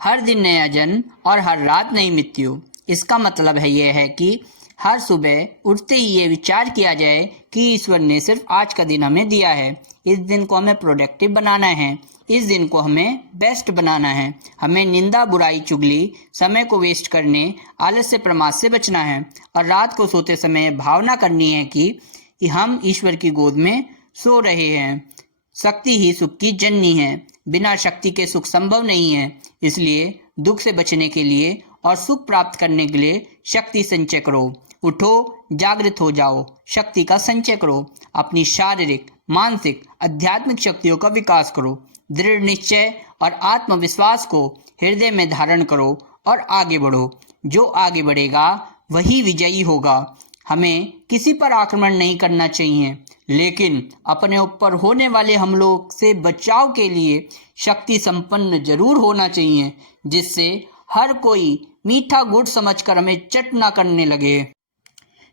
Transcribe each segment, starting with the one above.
हर दिन नया जन्म और हर रात नई मृत्यु। इसका मतलब है यह है कि हर सुबह उठते ही ये विचार किया जाए कि ईश्वर ने सिर्फ आज का दिन हमें दिया है। इस दिन को हमें प्रोडक्टिव बनाना है, इस दिन को हमें बेस्ट बनाना है। हमें निंदा, बुराई, चुगली, समय को वेस्ट करने, आलस्य, प्रमाद से बचना है। और रात को सोते समय भावना करनी है कि हम ईश्वर की गोद में सो रहे हैं। शक्ति ही सुख की जननी है, बिना शक्ति के सुख संभव नहीं है। इसलिए दुख से बचने के लिए और सुख प्राप्त करने के लिए शक्ति संचय करो। उठो, जागृत हो जाओ, शक्ति का संचय करो। अपनी शारीरिक, मानसिक, आध्यात्मिक शक्तियों का विकास करो। दृढ़ निश्चय और आत्मविश्वास को हृदय में धारण करो और आगे बढ़ो। जो आगे बढ़ेगा वही विजयी होगा। हमें किसी पर आक्रमण नहीं करना चाहिए, लेकिन अपने ऊपर होने वाले हमलों से बचाव के लिए शक्ति संपन्न जरूर होना चाहिए, जिससे हर कोई मीठा गुड़ समझकर हमें चट ना करने लगे।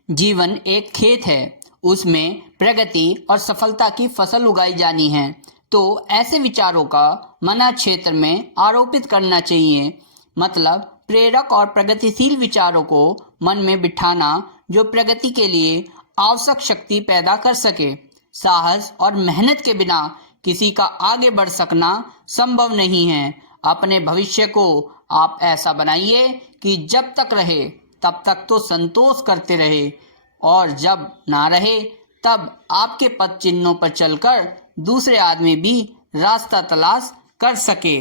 जीवन एक खेत है, उसमें प्रगति और सफलता की फसल उगाई जानी है। तो ऐसे विचारों का मना क्षेत्र में आरोपित करना चाहिए, मतलब प्रेरक और प्रगतिशील विचारों को मन में बिठाना जो प्रगति के लिए आवश्यक शक्ति पैदा कर सके। साहस और मेहनत के बिना किसी का आगे बढ़ सकना संभव नहीं है। अपने भविष्य को आप ऐसा बनाइए कि जब तक रहे तब तक तो संतोष करते रहे, और जब ना रहे तब आपके पद चिन्हों पर चलकर दूसरे आदमी भी रास्ता तलाश कर सके।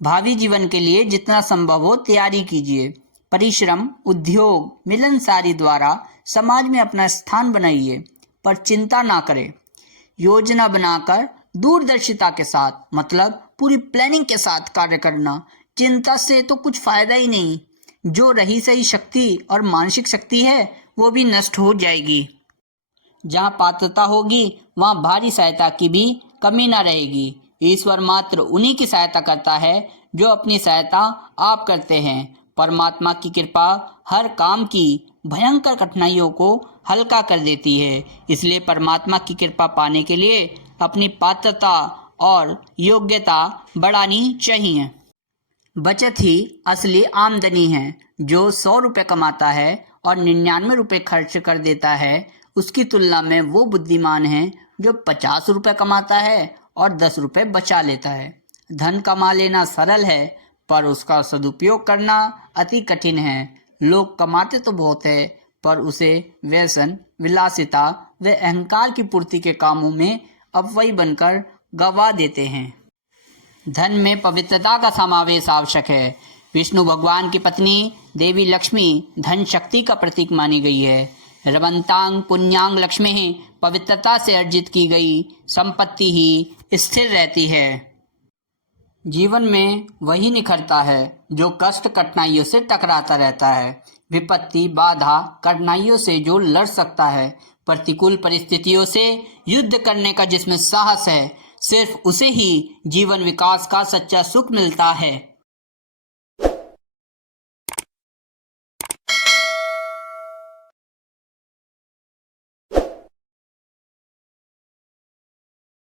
भावी जीवन के लिए जितना संभव हो तैयारी कीजिए। परिश्रम, उद्योग, मिलनसारी द्वारा समाज में अपना स्थान बनाइए, पर चिंता ना करें। योजना बनाकर दूरदर्शिता के साथ, मतलब पूरी प्लानिंग के साथ कार्य करना। चिंता से तो कुछ फायदा ही नहीं। जो रही सही शक्ति और मानसिक शक्ति है वो भी नष्ट हो जाएगी। जहाँ पात्रता होगी वहाँ भारी सहायता की भी कमी ना रहेगी। ईश्वर मात्र उन्हीं की सहायता करता है जो अपनी सहायता आप करते हैं। परमात्मा की कृपा हर काम की भयंकर कठिनाइयों को हल्का कर देती है। इसलिए परमात्मा की कृपा पाने के लिए अपनी पात्रता और योग्यता बढ़ानी चाहिए। बचत ही असली आमदनी है। जो 100 रुपये कमाता है और 99 रुपये खर्च कर देता है, उसकी तुलना में वो बुद्धिमान है जो 50 रुपये कमाता है और 10 रुपये बचा लेता है। धन कमा लेना सरल है, पर उसका सदुपयोग करना अति कठिन है। लोग कमाते तो बहुत है, पर उसे व्यसन, विलासिता व अहंकार की पूर्ति के कामों में अपव्यय बनकर गवा देते हैं। धन में पवित्रता का समावेश आवश्यक है। विष्णु भगवान की पत्नी देवी लक्ष्मी धन शक्ति का प्रतीक मानी गई है। रवंतांग पुण्यांग लक्ष्मी पवित्रता से अर्जित की गई संपत्ति ही स्थिर रहती है। जीवन में वही निखरता है जो कष्ट कठिनाइयों से टकराता रहता है। विपत्ति, बाधा, कठिनाइयों से जो लड़ सकता है, प्रतिकूल परिस्थितियों से युद्ध करने का जिसमें साहस है, सिर्फ उसे ही जीवन विकास का सच्चा सुख मिलता है।